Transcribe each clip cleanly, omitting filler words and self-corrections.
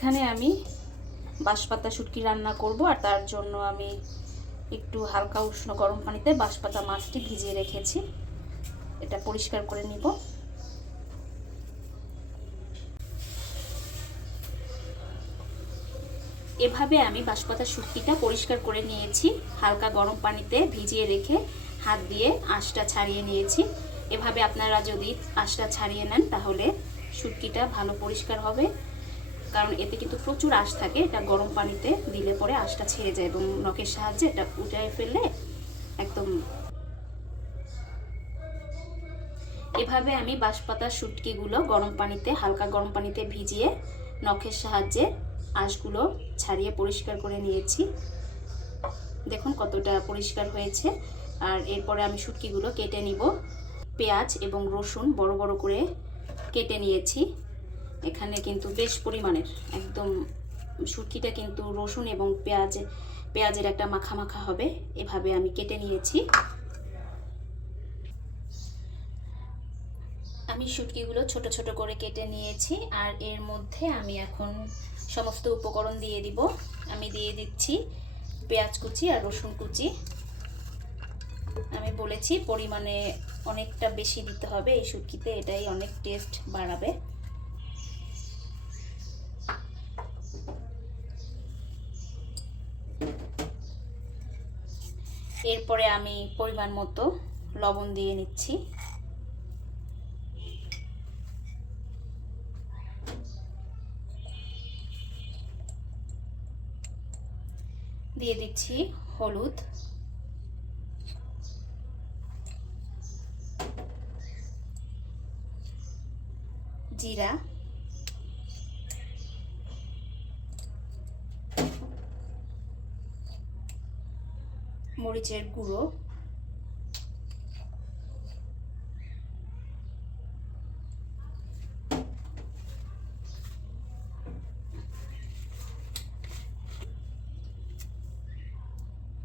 এখানে আমি বাঁশপাতা শুটকি রান্না করব, আর তার জন্য আমি একটু হালকা উষ্ণ গরম পানিতে বাঁশপাতা মাছটি ভিজিয়ে রেখেছি। এটা পরিষ্কার করে নিব। এভাবে আমি বাঁশপাতা শুটকিটা পরিষ্কার করে নিয়েছি। হালকা গরম পানিতে ভিজিয়ে রেখে হাত দিয়ে আঁশটা ছাড়িয়ে নিয়েছি। এভাবে আপনারা যদি আঁশটা ছাড়িয়ে নেন তাহলে শুটকিটা ভালো পরিষ্কার হবে, কারণ এতে কিন্তু প্রচুর আঁশ থাকে। এটা গরম পানিতে দিলে পরে আঁশটা ছেড়ে যায় এবং নখের সাহায্যে এটা উঠায় ফেললে একদম। এভাবে আমি বাঁশপাতার শুটকিগুলো গরম পানিতে, হালকা গরম পানিতে ভিজিয়ে নখের সাহায্যে আঁশগুলো ছাড়িয়ে পরিষ্কার করে নিয়েছি। দেখুন কতটা পরিষ্কার হয়েছে। আর এরপরে আমি শুটকিগুলো কেটে নিব। পেঁয়াজ এবং রসুন বড় বড় করে কেটে নিয়েছি। এখানে কিন্তু বেশ পরিমাণের, একদম শুটকিটা কিন্তু রসুন এবং পেঁয়াজের একটা মাখা মাখা হবে। এভাবে আমি কেটে নিয়েছি। আমি শুটকিগুলো ছোট ছোট করে কেটে নিয়েছি। আর এর মধ্যে আমি এখন সমস্ত উপকরণ দিয়ে দিব। আমি দিয়ে দিচ্ছি পেঁয়াজ কুচি আর রসুন কুচি। আমি বলেছি পরিমাণে অনেকটা বেশি দিতে হবে এই শুটকিতে, এটাই অনেক টেস্ট বাড়াবে। এরপরে আমি পরিমাণ মতো লবণ দিয়ে নিচ্ছি। দিয়ে দিচ্ছি হলুদ, জিরা, মরিচের গুঁড়ো,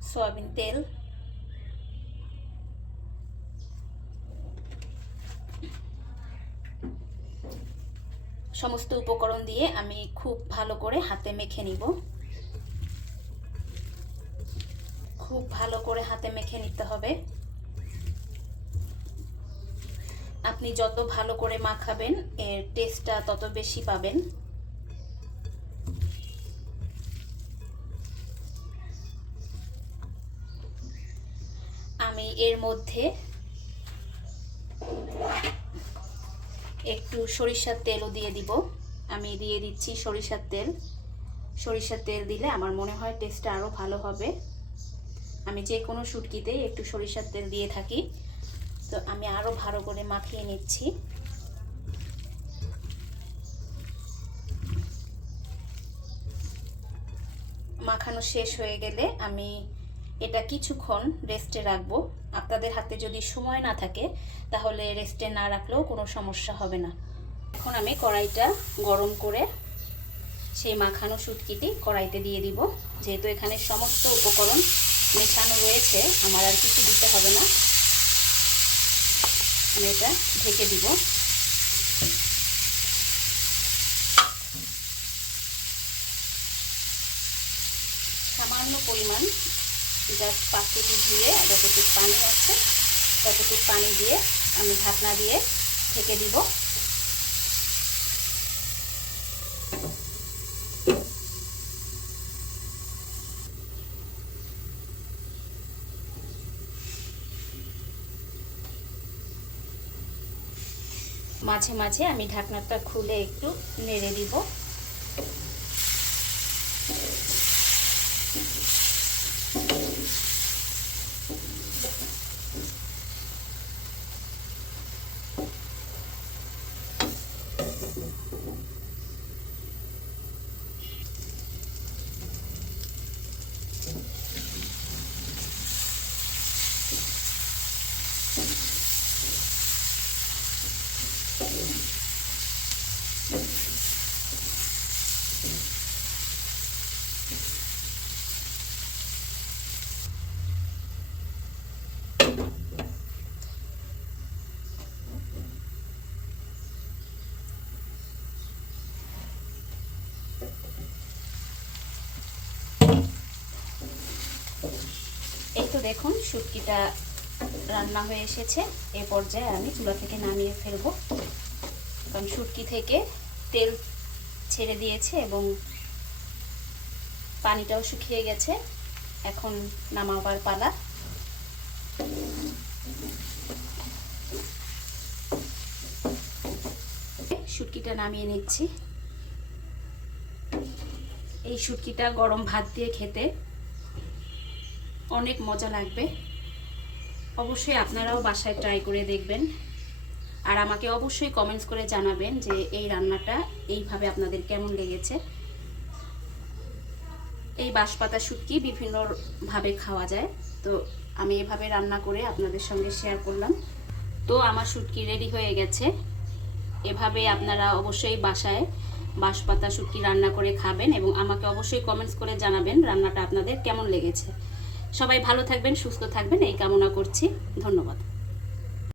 সয়াবিন তেল, সমস্ত উপকরণ দিয়ে আমি খুব ভালো করে হাতে মেখে নিব। খুব ভালো করে হাতে মেখে নিতে হবে। আপনি যত ভালো করে মাখাবেন এর টেস্টটা তত বেশি পাবেন। আমি এর মধ্যে একটু সরিষার তেলও দিয়ে দিব। আমি দিয়ে দিচ্ছি সরিষার তেল। সরিষার তেল দিলে আমার মনে হয় টেস্টটা আরও ভালো হবে। আমি যে কোনো শুটকিতেই একটু সরিষার তেল দিয়ে থাকি। তো আমি আরও ভালো করে মাখিয়ে নিচ্ছি। মাখানো শেষ হয়ে গেলে আমি এটা কিছুক্ষণ রেস্টে রাখবো। আপনাদের হাতে যদি সময় না থাকে তাহলে রেস্টে না রাখলেও কোনো সমস্যা হবে না। এখন আমি কড়াইটা গরম করে সেই মাখানো শুটকিটি কড়াইতে দিয়ে দিব। যেহেতু এখানে সমস্ত উপকরণ মেশানো রয়েছে, আমার আর কিছু দিতে হবে না। আমি এটা ঢেকে দিব। সামান্য পরিমাণ জাস্ট পাত্রটি ধুয়ে যতটুকু পানি আছে ততটুকু পানি দিয়ে আমি ঢাকনা দিয়ে ঢেকে দিব। মাঝে মাঝে আমি ঢাকনাটা খুলে একটু নেড়ে দিব। তো দেখুন শুটকিটা রান্না হয়ে এসেছে। এ পর্যায়ে আমি চুলা থেকে নামিয়ে ফেলবো, কারণ শুটকি থেকে তেল ছেড়ে দিয়েছে এবং পানিটাও শুকিয়ে গেছে। এখন নামাবার পালা। শুটকিটা নামিয়ে নিচ্ছি। এই শুটকিটা গরম ভাত দিয়ে খেতে অনেক মজা লাগবে। অবশ্যই আপনারাও বাসায় ট্রাই করে দেখবেন, আর আমাকে অবশ্যই কমেন্টস করে জানাবেন যে এই রান্নাটা এইভাবে আপনাদের কেমন লেগেছে। এই বাঁশপাতা শুটকি বিভিন্নভাবে খাওয়া যায়, তো আমি এভাবে রান্না করে আপনাদের সঙ্গে শেয়ার করলাম। তো আমার শুটকি রেডি হয়ে গেছে। এভাবে আপনারা অবশ্যই বাসায় বাঁশপাতা শুটকি রান্না করে খাবেন এবং আমাকে অবশ্যই কমেন্টস করে জানাবেন রান্নাটা আপনাদের কেমন লেগেছে। সবাই ভালো থাকবেন, সুস্থ থাকবেন এই কামনা করছি। ধন্যবাদ।